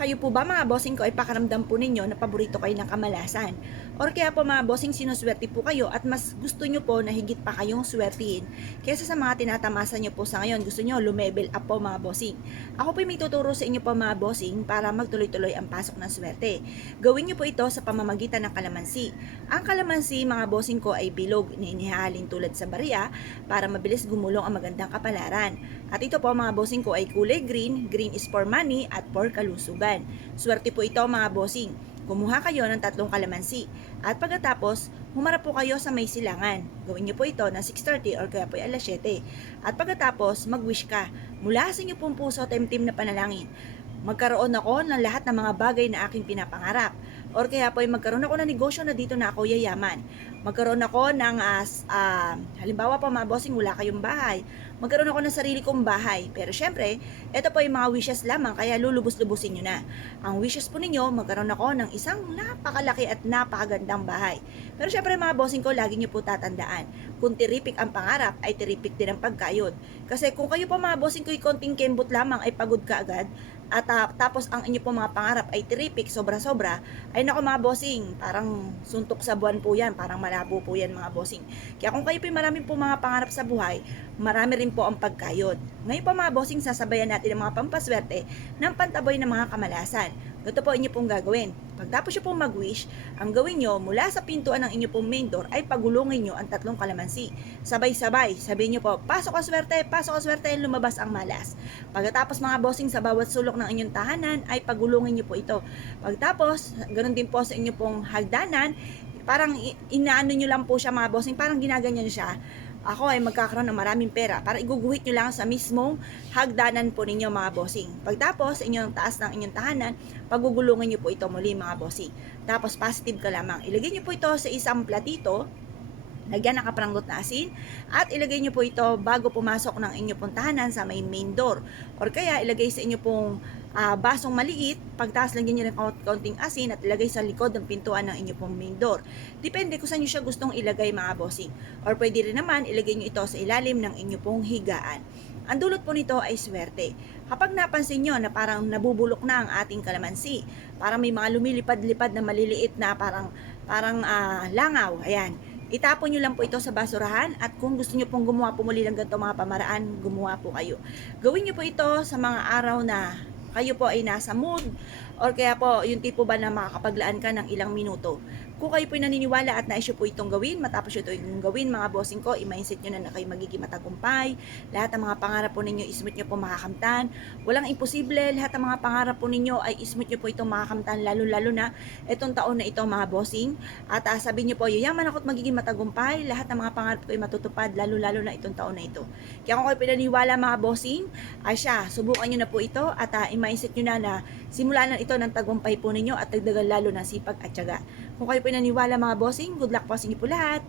Kayo po ba mga bossing ko ay pakaramdam po ninyo na paborito kayo ng kamalasan? Or kaya po mga bossing sinuswerte po kayo at mas gusto nyo po na higit pa kayong swertihin kaysa sa mga tinatamasa nyo po sa ngayon. Gusto nyo lumevel up po mga bossing. Ako po may tuturo sa inyo po mga bossing para magtuloy-tuloy ang pasok ng swerte. Gawin nyo po ito sa pamamagitan ng kalamansi. Ang kalamansi mga bossing ko ay bilog na inihalin tulad sa barya para mabilis gumulong ang magandang kapalaran. At ito po mga bossing ko ay kulay green, green is for money at for kalusugan. Swerte po ito mga bossing. Kumuha kayo ng 3 kalamansi at pagkatapos humarap po kayo sa may silangan. Gawin niyo po ito ng 6:30 or kaya po ay alas 7. At pagkatapos mag-wish ka mula sa inyo pong puso temtim na panalangin. Magkaroon ako ng lahat ng mga bagay na aking pinapangarap. Or kaya po ay magkaroon ako ng negosyo na dito na ako yayaman. Magkaroon ako ng, halimbawa po mga bossing, wala kayong bahay. Magkaroon ako ng sarili kong bahay. Pero syempre, ito po yung mga wishes lamang, kaya lulubos-lubusin nyo na. Ang wishes po ninyo, magkaroon ako ng isang napakalaki at napakagandang bahay. Pero syempre mga bossing ko, lagi nyo po tatandaan. Kung tiripik ang pangarap, ay tiripik din ang pagkayod. Kasi kung kayo po mga bossing ko, konting kembot lamang ay pagod ka agad, at tapos ang inyo po mga pangarap ay tiripik, sobra-sobra, ay nako mga bossing, parang suntok sa buwan po yan, parang malabo po yan mga bossing. Kaya kung kayo po marami po mga pangarap sa buhay, marami rin po ang pagkayod. Ngayon po mga bossing, sasabayan natin ang mga pampaswerte ng pantaboy ng mga kamalasan. Ito po inyo pong gagawin. Pagtapos nyo pong mag-wish, ang gawin nyo mula sa pintuan ng inyo pong main door ay pagulungin nyo ang 3 kalamansi. Sabay-sabay, sabihin nyo po, pasok ang swerte, lumabas ang malas. Pagkatapos mga bossing, sa bawat sulok ng inyong tahanan ay pagulungin nyo po ito. Pagtapos, ganun din po sa inyo pong hagdanan, parang inaano nyo lang po siya mga bossing, parang ginaganyan siya. Ako ay magkakaroon ng maraming pera para iguguhit nyo lang sa mismong hagdanan po ninyo mga bossing. Pagtapos, inyong taas ng inyong tahanan, pagugulungin nyo po ito muli mga bossing. Tapos positive ka lamang. Ilagay nyo po ito sa isang platito, lagyan ng kapranggot na asin, at ilagay nyo po ito bago pumasok ng inyo pong tahanan sa may main door. Or kaya ilagay sa inyo pong basong maliit, pagtaas lagyan nyo ng kaunting asin at ilagay sa likod ng pintuan ng inyo pong main door. Depende kung saan nyo siya gustong ilagay mga bossing. Or pwede rin naman ilagay nyo ito sa ilalim ng inyo pong higaan. Ang dulot po nito ay swerte. Kapag napansin nyo na parang nabubulok na ang ating kalamansi, parang may mga lumilipad-lipad na maliliit na parang langaw, ayan, itapon nyo lang po ito sa basurahan, at kung gusto nyo pong gumawa po muli ng ganito mga pamaraan, gumawa po kayo. Gawin nyo po ito sa mga araw na kayo po ay nasa mood, or kaya po yung tipo ba na makakapaglaan ka ng ilang minuto. Kung kayo po ay naniniwala at na-issue po itong gawin, matapos ito yung gawin mga bossing ko, i-mindset nyo na kayo magiging matagumpay, lahat ng mga pangarap po ninyo ismit nyo po makakamtan, walang imposible, lahat ng mga pangarap po ninyo ay ismit nyo po itong makakamtan, lalo-lalo na itong taon na ito mga bossing. At sabihin nyo po, yayaman ako at magiging matagumpay, lahat ng mga pangarap ko ay matutupad, lalo-lalo na itong taon na ito. Kaya kung kayo pinaniwala mga bossing, ay siya, subukan nyo na po ito at i-mindset nyo na simulan na ito ng tagumpay po ninyo at dagdagan lalo ng sipag at tiyaga. Kung kayo pinaniwala mga bossing, good luck po sa inyo po lahat.